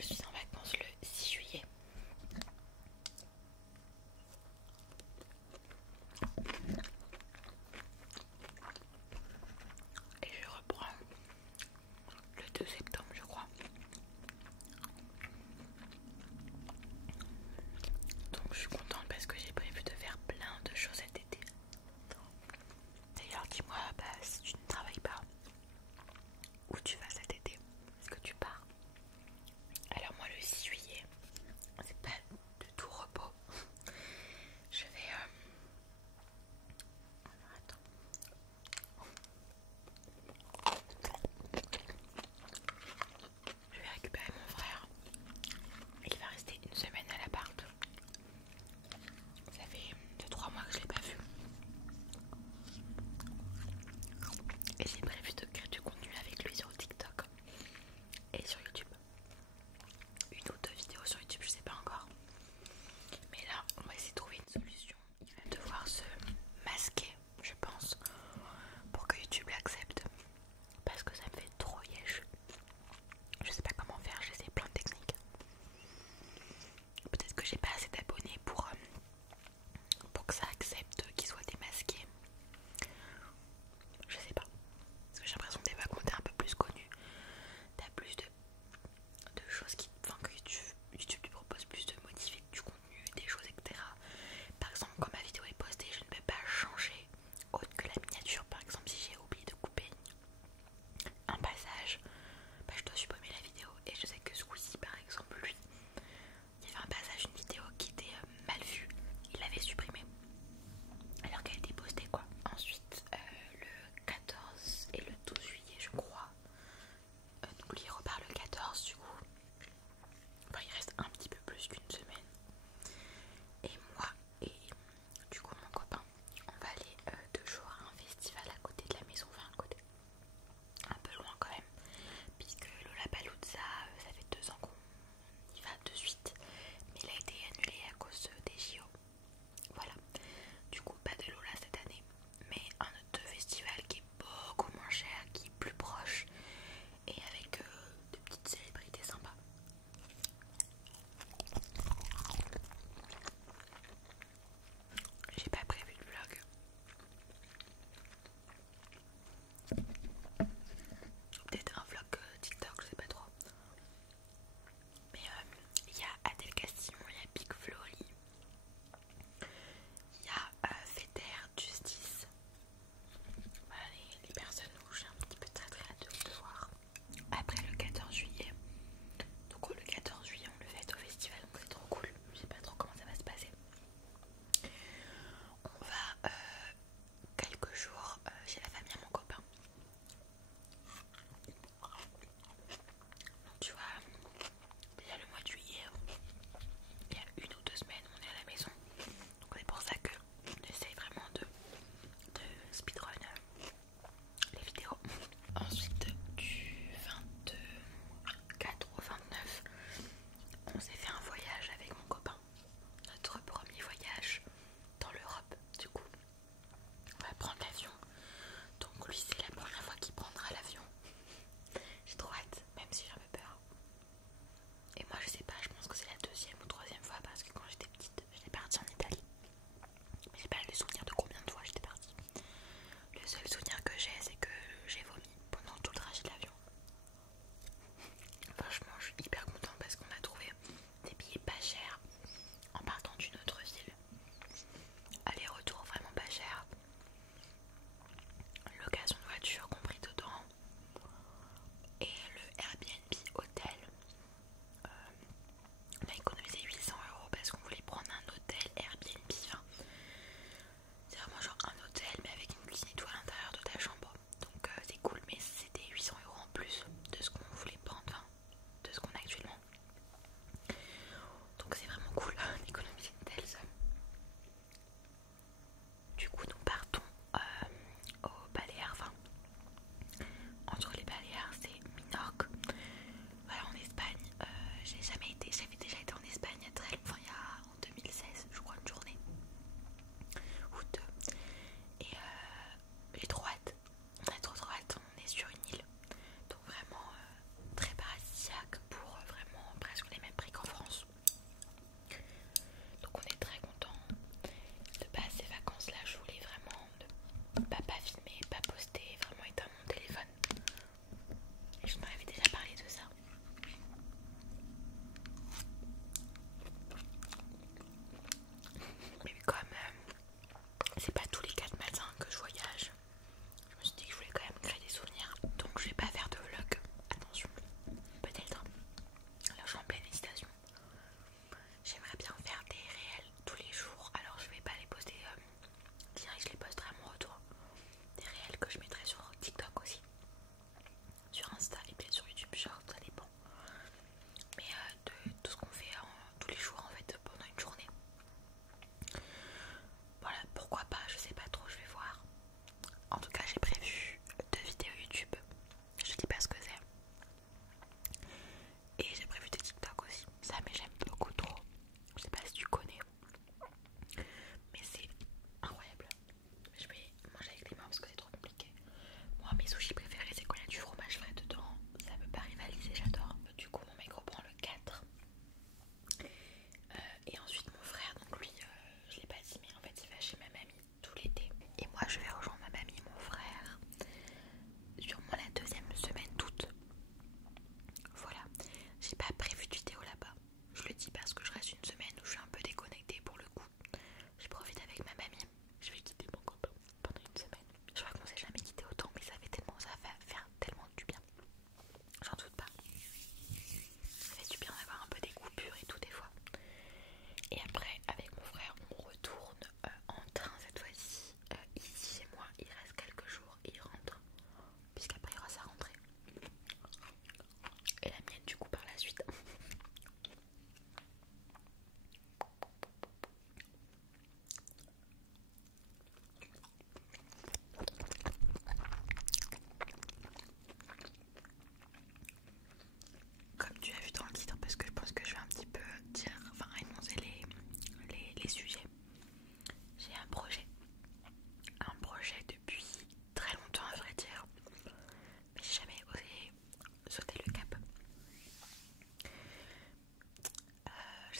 je suis en vacances le 6 juillet. Et je reprends le 2 septembre, je crois. Donc je suis contente parce que j'ai prévu de faire plein de choses cet été. D'ailleurs, dis-moi, si tu ne travailles pas, où tu vas cet été? Est-ce que tu pars? Alors moi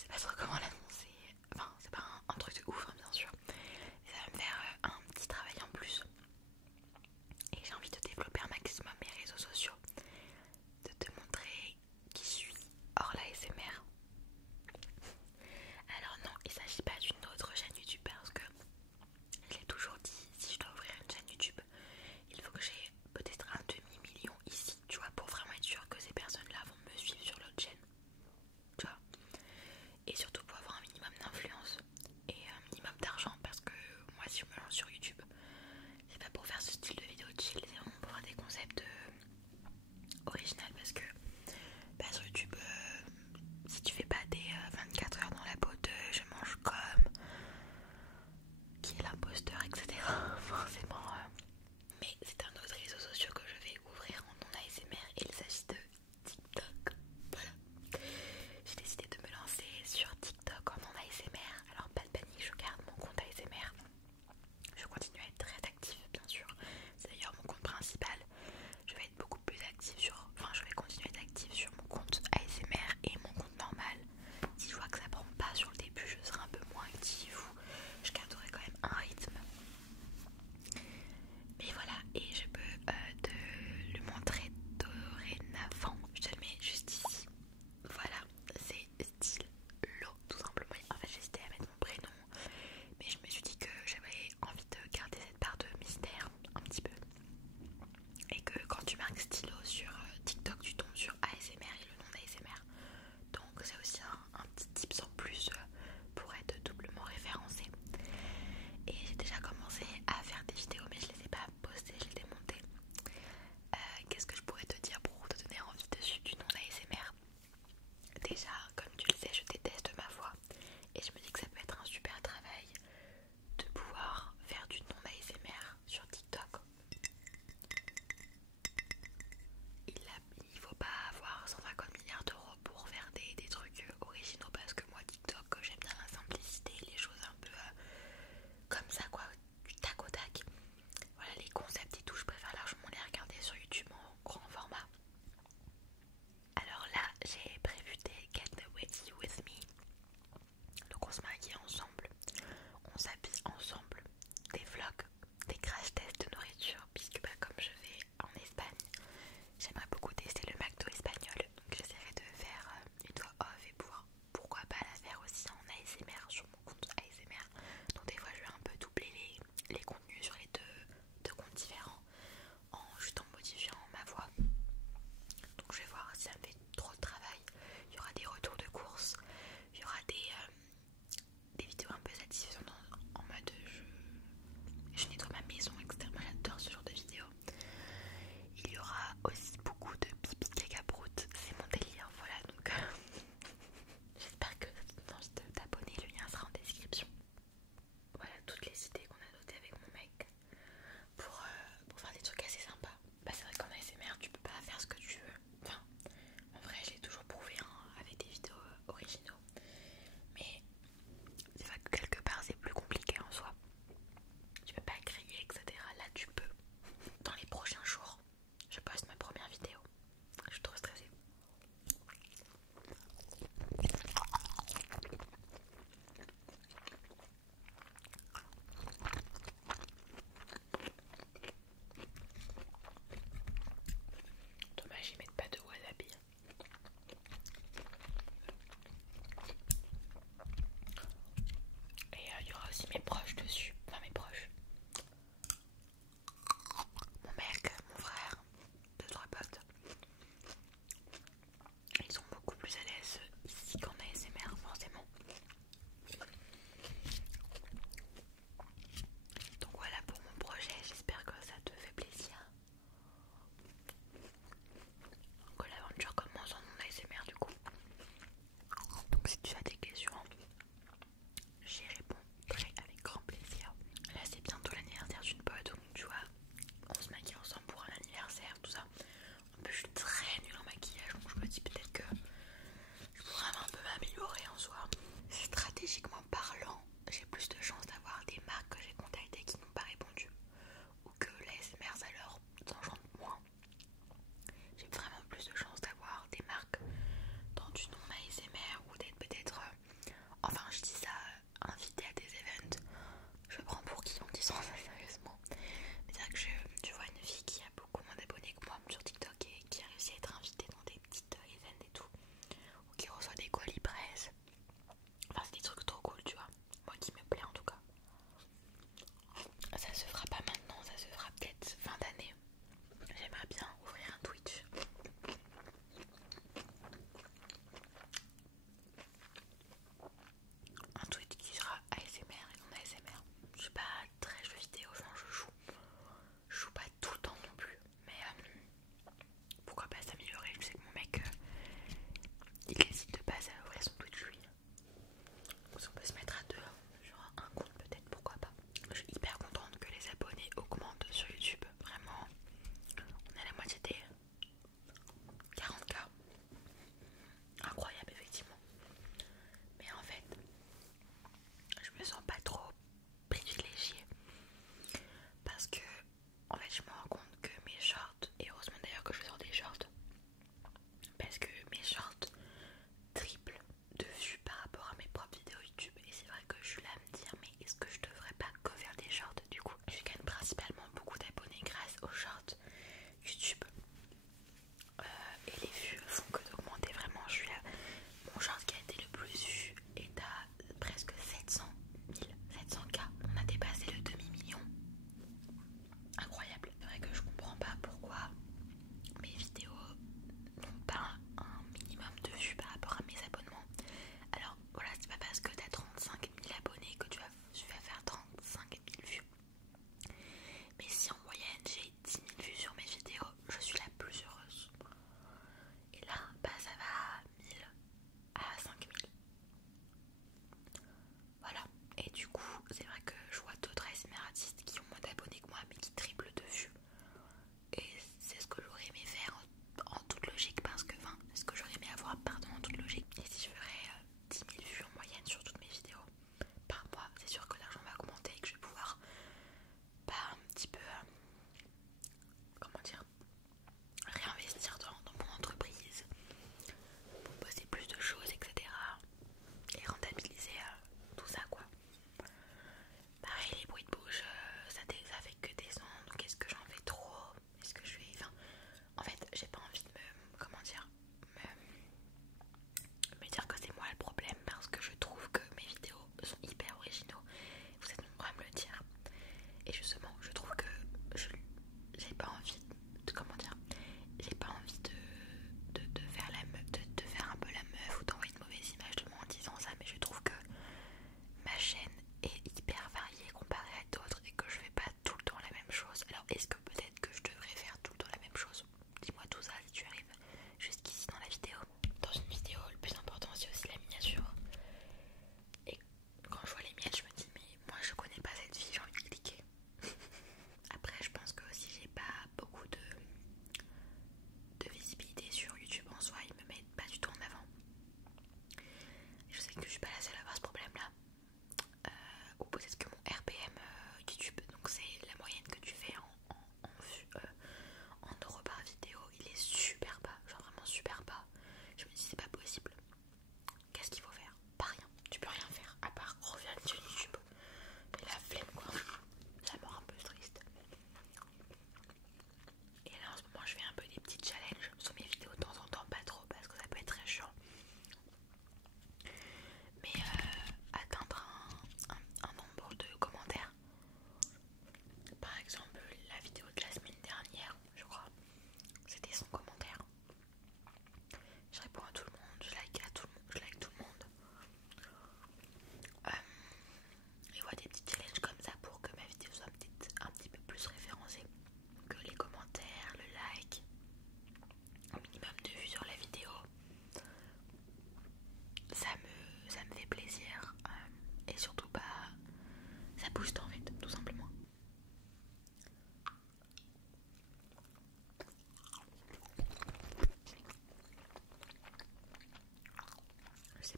sais pas trop comment l'annoncer. Enfin, c'est pas un truc de ouf, hein, bien sûr. Mais ça va me faire un petit travail en plus. Et j'ai envie de développer un maximum mes réseaux sociaux. De te montrer qui je suis hors la SMR. Alors non, il s'agit pas d'une autre chaîne YouTube parce que je l'ai toujours dit, si je dois ouvrir une chaîne YouTube, il faut que j'ai peut-être un demi-million ici, tu vois, pour vraiment être sûr que ces personnes-là vont me suivre sur l'autre chaîne. Tu vois. Et surtout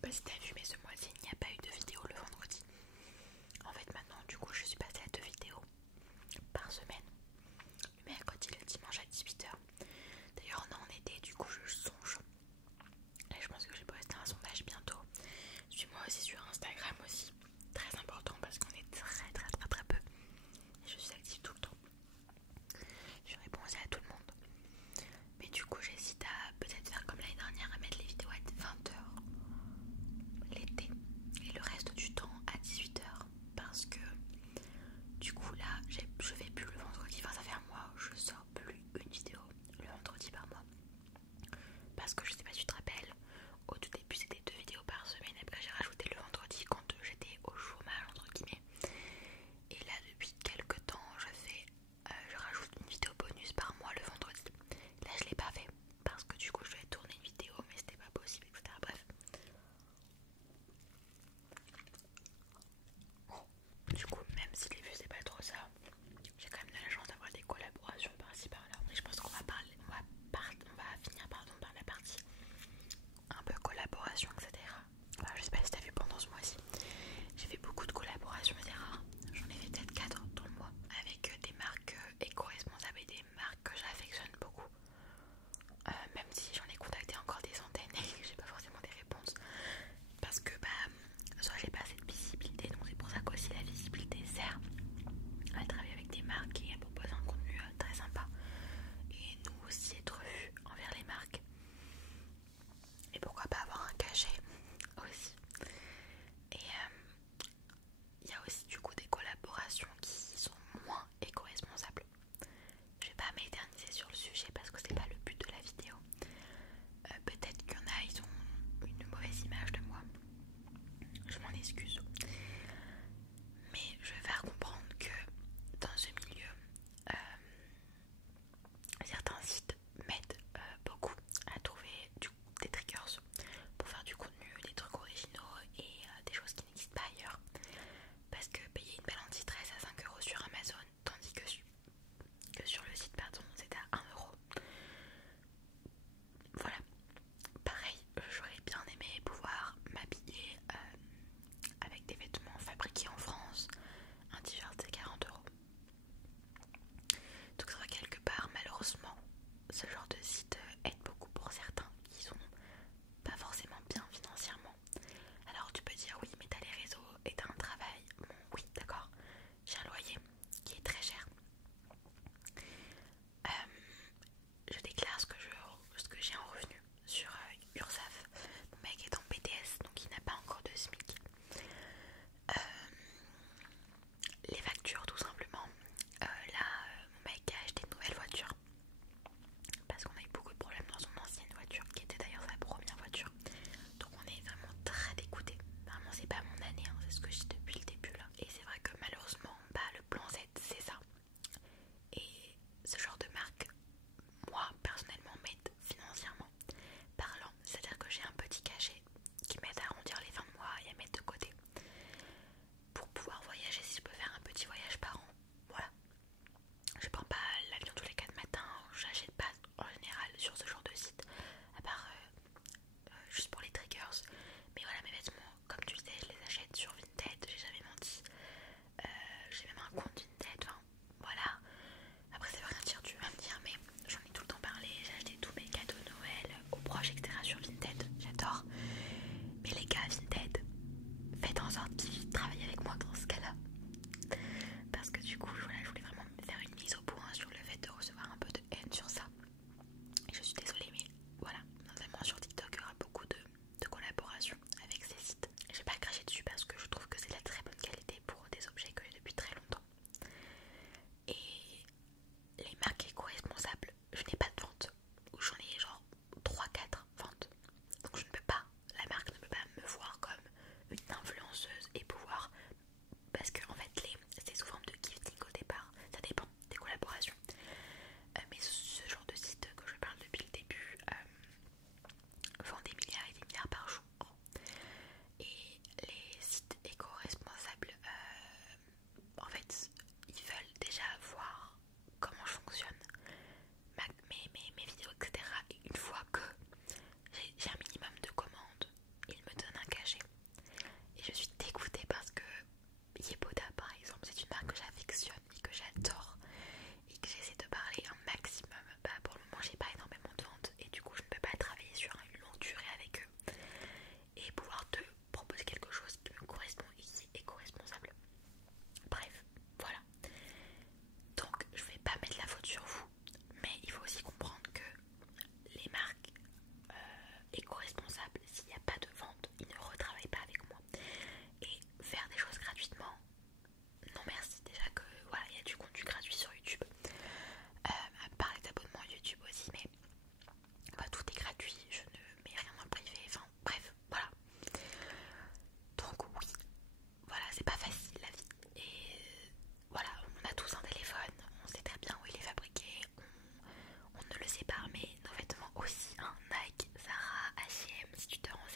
pas si t'as vu, mais ce mois-ci il n'y a pas eu de vidéo le vendredi. En fait maintenant du coup je suis passée à 2 vidéos par semaine, le mercredi et le dimanche à 18h. D'ailleurs on est en été, du coup je songe, et je pense que je vais poster un sondage bientôt. Suis-moi aussi sur Instagram aussi, très important parce qu'on est très peu et je suis active tout le temps. Je réponds aussi à tout le monde. Mais du coup j'hésite à peut-être faire comme l'année dernière, à mettre les vidéos à 20h l'été et le reste du temps à 18h, parce que du coup là je fais plus le vendredi, enfin ça fait un mois je sors plus une vidéo le vendredi par mois, parce que je sais pas si tu te rappelles, au tout début c'était 2 vidéos par semaine, après j'ai rajouté le vendredi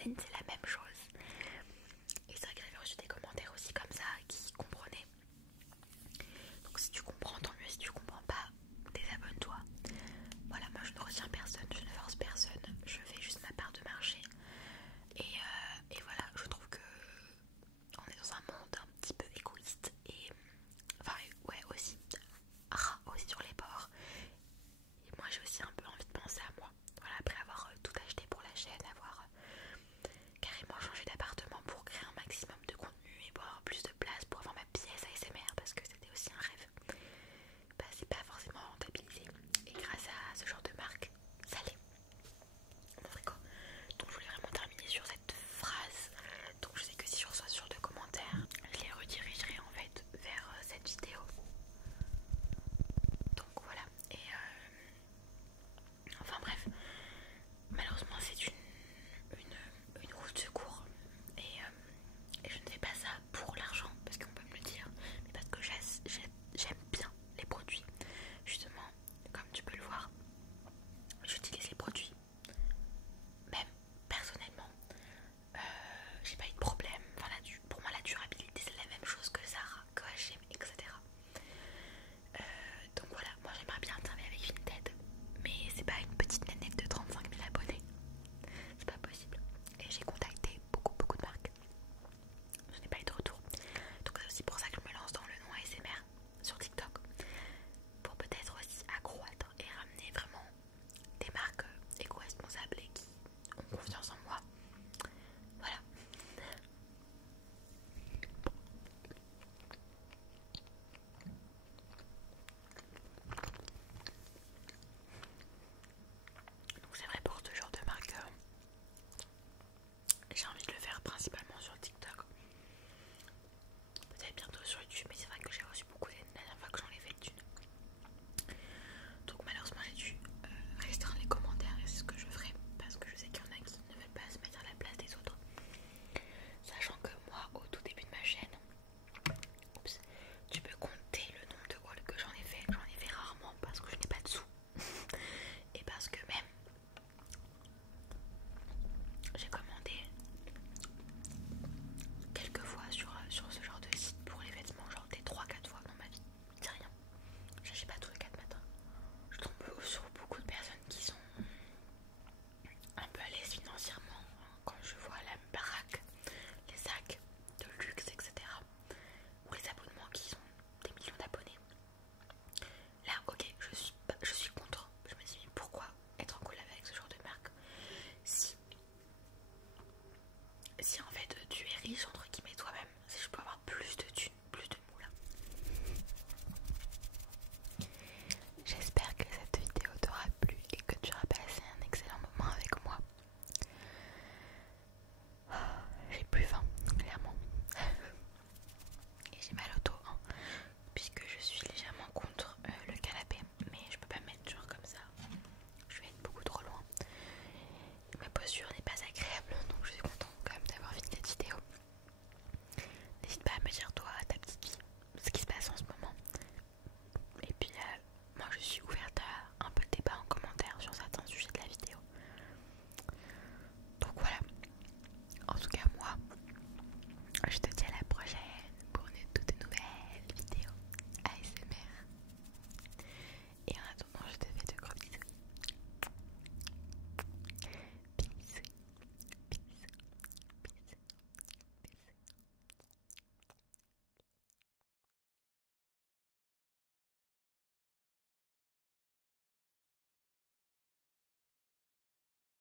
Céline c'est la même chose. Et c'est vrai que j'avais reçu des commentaires aussi comme ça qui comprenaient. Donc si tu comprends tant mieux, si tu comprends pas, désabonne-toi. Voilà, moi je ne retiens personne, je ne force personne, je fais juste ma part de marché. Et voilà, je trouve que on est dans un monde un petit peu égoïste et enfin ouais aussi aussi sur les bords. Et moi j'ai aussi un peu envie de penser à moi. Voilà, après avoir tout acheté pour la chaîne, avoir carrément changé d'appartement pour créer un maximum de contenu et pour avoir plus de place pour avoir ma pièce ASMR parce que c'était aussi un rêve. Bah c'est pas forcément rentabilisé. Et grâce à ce genre de marque, ça l'est. Mon frigo. Donc je voulais vraiment terminer sur cette phrase. Donc je sais que si je reçois sur de commentaires, je les redirigerai en fait vers cette vidéo. Donc voilà. Et enfin bref, malheureusement c'est une roue de secours. Et je ne fais pas ça pour l'argent, parce qu'on peut me le dire, mais parce que j'aime bien les produits. Justement, comme tu peux le voir, j'utilise les produits. Même personnellement, j'ai pas eu de problème. Enfin, pour moi, la durabilité, c'est la même chose que Zara, que H&M, etc. Donc voilà, moi j'aimerais bien travailler avec Vinted, mais c'est pas une petite nénette de 35 000 abonnés. C'est pas possible. Et j'ai contacté beaucoup de marques. Je n'ai pas eu de retour. Donc c'est aussi pour ça que je me lance dans le nom ASMR sur TikTok. Pour peut-être aussi accroître et ramener vraiment des marques éco-responsables et qui ont confiance en moi. Voilà. Donc c'est vrai pour ce genre de marque, j'ai envie de le faire principalement sur TikTok. Peut-être bientôt sur YouTube, mais c'est vrai que j'ai reçu beaucoup d'aide la dernière fois que j'en ai fait une. Donc malheureusement j'ai dû restreindre les commentaires et c'est ce que je ferai parce que je sais qu'il y en a qui ne veulent pas se mettre à la place des autres. Sachant que moi au tout début de ma chaîne, tu peux compter le nombre de hauls que j'en ai fait rarement parce que je n'ai pas de sous. Et parce que même j'ai commandé quelques fois sur ce genre de site pour les vêtements, genre des 3-4 fois dans ma vie. C'est rien. J'achète pas tous les 4 matins. Je tombe sur beaucoup de personnes qui sont un peu à l'aise financièrement quand je vois la baraque, les sacs de luxe, etc. Ou les abonnements qui sont des millions d'abonnés. Là, ok, je suis contre. Je me dis, mais pourquoi être en collab avec ce genre de marque si en fait tu es riche entre